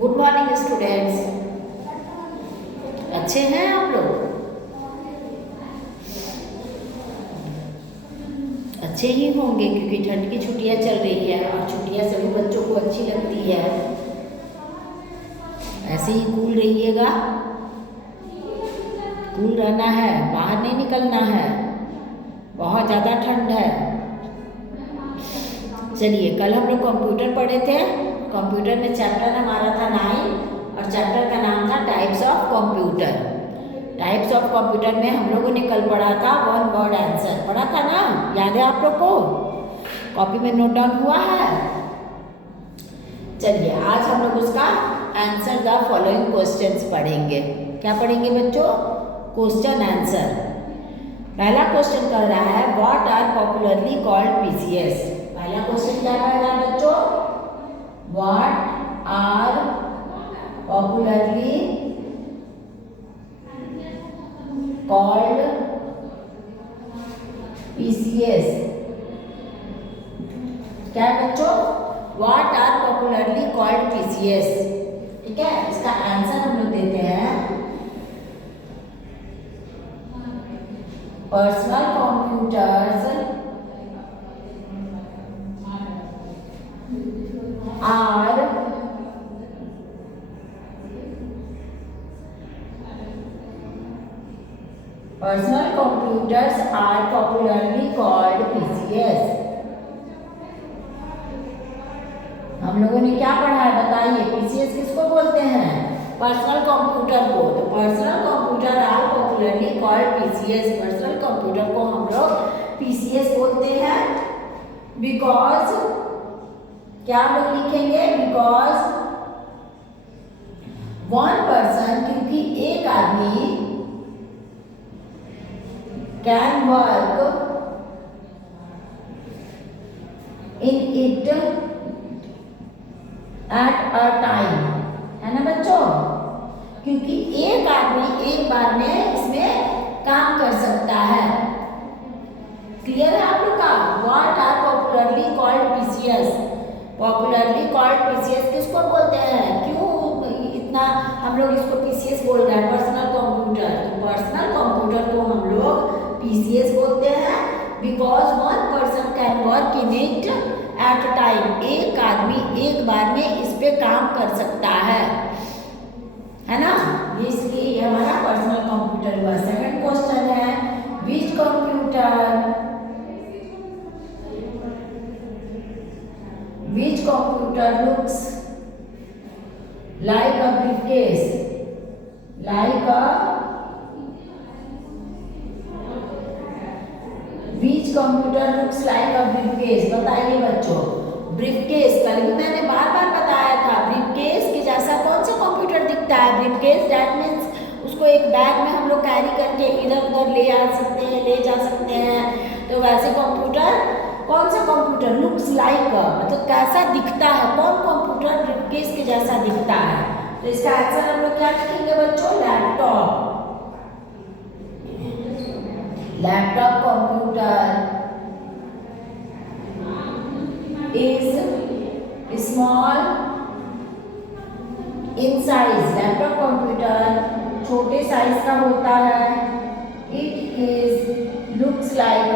Good morning students. अच्छे हैं आप लोग? अच्छे ही होंगे क्योंकि ठंड की छुट्टियां चल रही है और छुट्टियां सभी बच्चों को अच्छी लगती है। ऐसे ही कूल रहिएगा, कूल रहना है, बाहर नहीं निकलना है, बहुत ज़्यादा ठंड है। चलिए, कल हम लोग कंप्यूटर पढ़े थे। कंप्यूटर में चैप्टर हमारा था 9 और चैप्टर का नाम था types of computer. Types of computer में हम लोगों ने कल पढ़ा था वन वर्ड आंसर, पढ़ा था ना? याद है आप लोग को? कॉपी में नोट डाउन हुआ है? चलिए, आज हम लोग उसका आंसर द फॉलोइंग क्वेश्चंस पढ़ेंगे। क्या पढ़ेंगे बच्चों? Question answer. पहला क्वेश्चन कह रहा है what are popularly called PCs. पहला क्वेश्चन क्या कह रहा है बच्चों? What are popularly called PCs. क्या है बच्चों? What are popularly called PCs. ठीक है, इसका आंसर हम लोग देते हैं personal computers are popularly called PCs. हम लोगों ने क्या पढ़ा है बताइए? पीसीएस किसको बोलते हैं? पर्सनल कंप्यूटर को। तो personal computer are popularly called PCs. Personal computer को हम लोग पीसीएस बोलते हैं बिकॉज, क्या हम लोग लिखेंगे? बिकॉज वन पर्सन, क्योंकि एक आदमी can work in it at a time, है ना बच्चों? क्योंकि एक आदमी एक बार में इसमें काम कर सकता है। क्लियर है आप लोग का? What are popularly called PCs. Popularly called PCs किसको बोलते हैं? क्यों इतना हम लोग इसको पीसीएस बोल रहे हैं? Personal computer. तो पर्सनल कंप्यूटर को हम लोग पीसीएस बोलते हैं because one person can work in it at a time. एक आदमी एक बार में इस पे काम कर सकता है ना? इसलिए ये हमारा पर्सनल कंप्यूटर हुआ। सेकंड क्वेश्चन है which computer looks like a briefcase, which computer looks like a briefcase? बताइए बच्चों। ब्रीफकेस कल भी मैंने बार बार बताया था, ब्रीफकेस के जैसा कौन सा कंप्यूटर दिखता है? ब्रीफकेस दैट मीन्स उसको एक बैग में हम लोग कैरी करके इधर उधर ले आ सकते हैं, ले जा सकते हैं। तो वैसे कंप्यूटर, कौन सा कंप्यूटर लुक्स लाइक, मतलब कैसा दिखता है? कौन कंप्यूटर ब्रीफकेस के जैसा दिखता है? तो इसका आंसर हम लोग क्या लिखेंगे बच्चों? Laptop. Laptop computer is small in size. Laptop computer छोटे साइज का होता है। It is looks like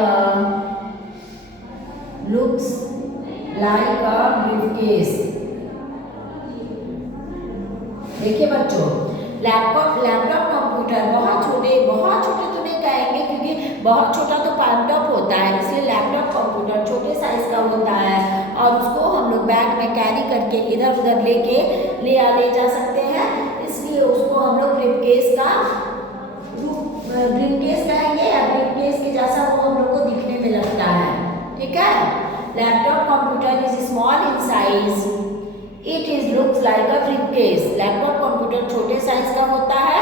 a briefcase. देखिए बच्चों, लैपटॉप कंप्यूटर बहुत छोटे तो नहीं कहेंगे क्योंकि बहुत छोटा तो लैपटॉप होता है, इसलिए लैपटॉप कंप्यूटर छोटे साइज का होता है और उसको हम लोग बैग में कैरी करके इधर उधर ले जा सकते हैं। इसलिए उसको हम लोग ब्रीफकेस कहेंगे या ब्रीफकेस के जैसा वो हम लोग को दिखने में लगता है। ठीक है, laptop computer is small in size, it is looks like a briefcase. Laptop computer छोटे साइज का होता है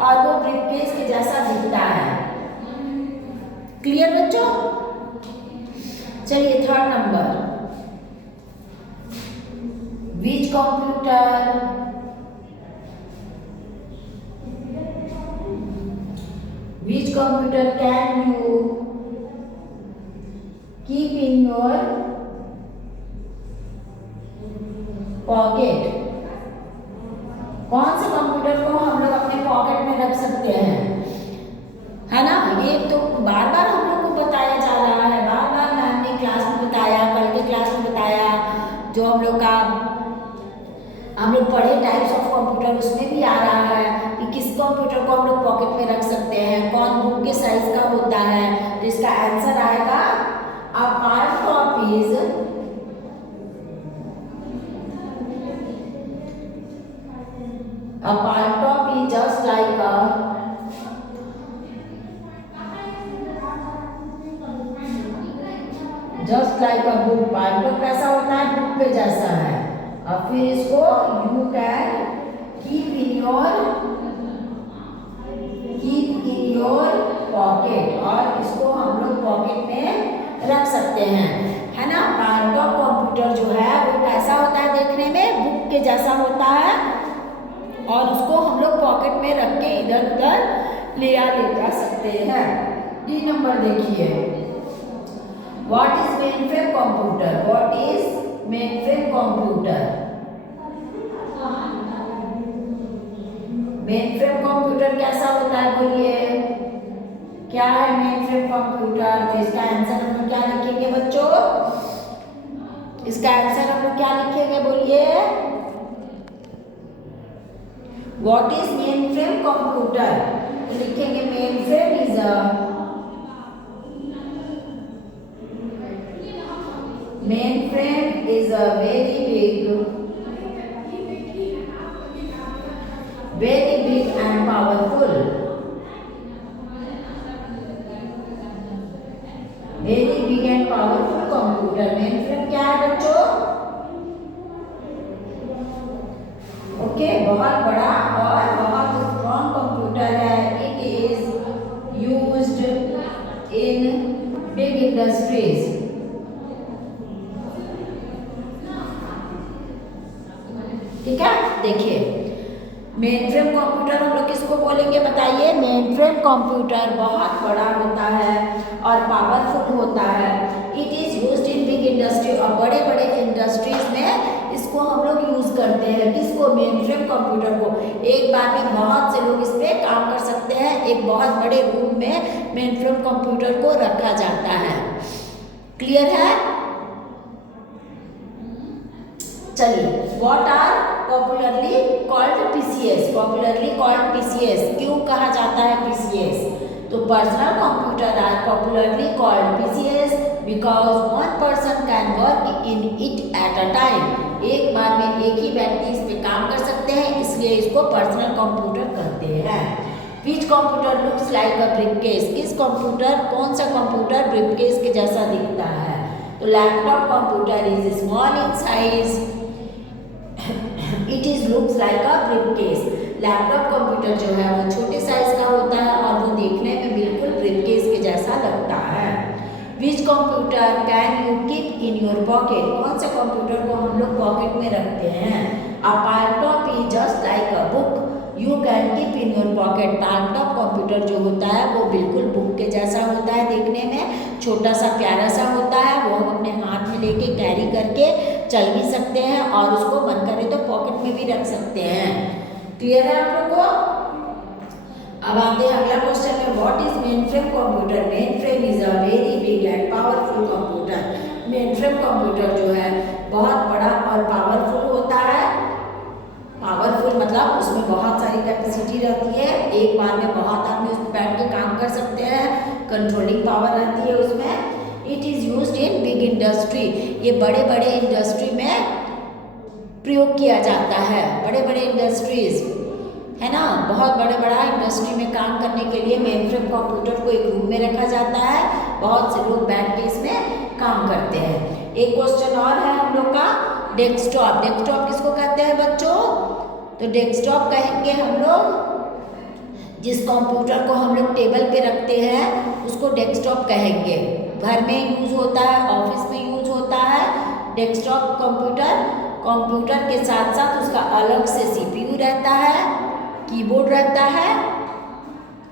और वो ब्रीफकेस के जैसा दिखता है। क्लियर बच्चों? चलिए, third number, which computer can you keep in your pocket. कौन से कंप्यूटर को हम लोग अपने पॉकेट में रख सकते हैं, है ना। ये तो बार बार हम लोग को बताया जा रहा है, बार बार मैम ने क्लास में बताया, कल के क्लास में बताया, जो हम लोग पढ़े टाइप्स ऑफ कंप्यूटर उसमें भी आ रहा है कि किस कंप्यूटर को हम लोग पॉकेट में रख सकते हैं, कौन बुक के साइज का होता है। तो इसका आंसर आएगा a part is just like a book. Part कैसा होता है, बुक पे जैसा है। अब फिर इसको you can keep in your pocket, और इसको हम लोग पॉकेट में रख सकते हैं, है ना। लैपटॉप कंप्यूटर जो है वो कैसा होता है, देखने में बुक के जैसा होता है, और उसको हम लोग पॉकेट में रख के इधर उधर ले जा सकते हैं। डी नंबर देखिए, what is mainframe computer, what is mainframe computer. Mainframe computer कैसा होता है, बोलिए क्या है मेनफ्रेम कंप्यूटर। तो इसका आंसर हम लोग क्या लिखेंगे बच्चों, इसका आंसर हम लोग क्या लिखेंगे, बोलिए व्हाट इज मेनफ्रेम कंप्यूटर। तो लिखेंगे mainframe is a mainframe is a very big and powerful, very big and powerful computer। mainframe क्या है बच्चों, ओके बहुत बड़ा और बहुत स्ट्रॉन्ग कंप्यूटर है। It is used in big industries. ठीक है, देखिए मेनफ्रेम कंप्यूटर हम लोग किसको बोलेंगे बताइए। मेनफ्रेम कंप्यूटर बहुत बड़ा होता है और पावरफुल होता है। It is used in big industry, और बड़े बड़े इंडस्ट्रीज में इसको हम लोग यूज करते हैं। किसको, मेनफ्रेम कंप्यूटर को। एक बार में बहुत से लोग इस पे काम कर सकते हैं। एक बहुत बड़े रूम में मेनफ्रेम कंप्यूटर को रखा जाता है। क्लियर है, चलिए what are popularly called PCs. Popularly called PCs, क्यों कहा जाता है पीसीएस, तो personal computer are popularly called PCs because one person can work in it at a time. एक बार में एक ही व्यक्ति इस पे काम कर सकते हैं, इसलिए इसको पर्सनल कंप्यूटर कहते हैं। Which computer looks like a briefcase. किस कंप्यूटर, कौन सा कंप्यूटर ब्रीफकेस के जैसा दिखता है, तो laptop computer is small in size, it is looks like a briefcase. Laptop computer जो है वो छोटे साइज का होता है और वो देखने में बिल्कुल ब्रीफकेस के जैसा लगता है। Which computer can you keep in your pocket. कौन से कंप्यूटर को हम लोग पॉकेट में रखते हैं। A laptop is just like a book you can keep in your pocket. Laptop computer जो होता है वो बिल्कुल बुक के जैसा होता है, देखने में छोटा सा प्यारा सा होता है। वो हम अपने हाथ में लेके कैरी करके चल भी सकते हैं और उसको मन करे तो पॉकेट में भी रख सकते हैं। क्लियर है आप लोगों को। अब आते हैं अगला क्वेश्चन में, what is mainframe computer. Mainframe is a very big and powerful computer. Mainframe computer जो है बहुत बड़ा और पावरफुल होता है। पावरफुल मतलब उसमें बहुत सारी कैपेसिटी रहती है, एक बार में बहुत आदमी उसमें बैठ के काम कर सकते हैं, कंट्रोलिंग पावर रहती है उसमें। It is used in big industry. ये बड़े बड़े इंडस्ट्री में प्रयोग किया जाता है। बड़े बड़े इंडस्ट्रीज है ना, बहुत बड़ा इंडस्ट्री में काम करने के लिए मेनफ्रेम कंप्यूटर को एक रूम में रखा जाता है। बहुत से लोग बैठ के इसमें काम करते हैं। एक क्वेश्चन और है हम लोग का, डेस्कटॉप। डेस्कटॉप किसको कहते हैं बच्चों, तो डेस्कटॉप कहेंगे हम लोग जिस कंप्यूटर को हम लोग टेबल पे रखते हैं उसको डेस्कटॉप कहेंगे। घर में यूज होता है, ऑफिस में यूज होता है डेस्कटॉप कंप्यूटर। कंप्यूटर के साथ साथ उसका अलग से सीपीयू रहता है, कीबोर्ड रहता है,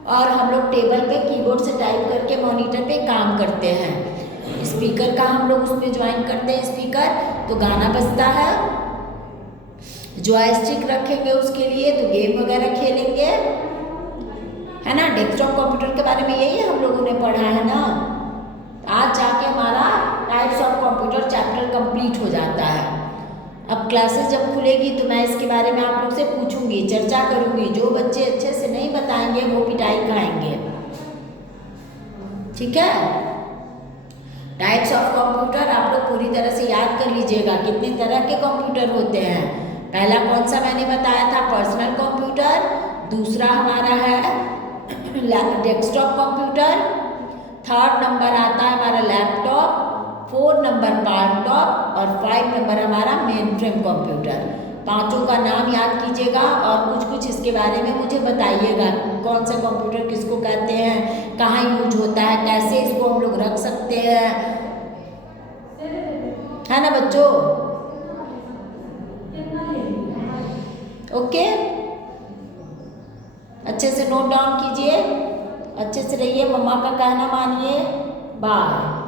और हम लोग टेबल पे कीबोर्ड से टाइप करके मॉनिटर पे काम करते हैं। स्पीकर का हम लोग उसमें ज्वाइन करते हैं स्पीकर, तो गाना बजता है। जॉयस्टिक रखेंगे उसके लिए, तो गेम वगैरह खेलेंगे, है ना। डेस्कटॉप कंप्यूटर के बारे में यही हम लोगों ने पढ़ा है ना। आज जाके हमारा types of computer chapter complete हो जाता है। अब क्लासेस जब खुलेगी तो मैं इसके बारे में आप लोग से पूछूंगी, चर्चा करूंगी। जो बच्चे अच्छे से नहीं बताएंगे वो पिटाई खाएंगे, ठीक है। टाइप्स ऑफ कंप्यूटर आप लोग पूरी तरह से याद कर लीजिएगा, कितने तरह के कंप्यूटर होते हैं। पहला कौन सा मैंने बताया था, पर्सनल कंप्यूटर। दूसरा हमारा है डेस्कटॉप कंप्यूटर। थर्ड नंबर आता है हमारा लैपटॉप। 4 नंबर पाल्म टॉप और 5 नंबर हमारा मेन फ्रेम कंप्यूटर। पांचों का नाम याद कीजिएगा और कुछ कुछ इसके बारे में मुझे बताइएगा, कौन सा कंप्यूटर किसको कहते हैं, कहाँ यूज होता है, कैसे इसको हम लोग रख सकते हैं, है ना बच्चों। ओके, अच्छे से नोट डाउन कीजिए, अच्छे से रहिए, मम्मा का कहना मानिए। बाय।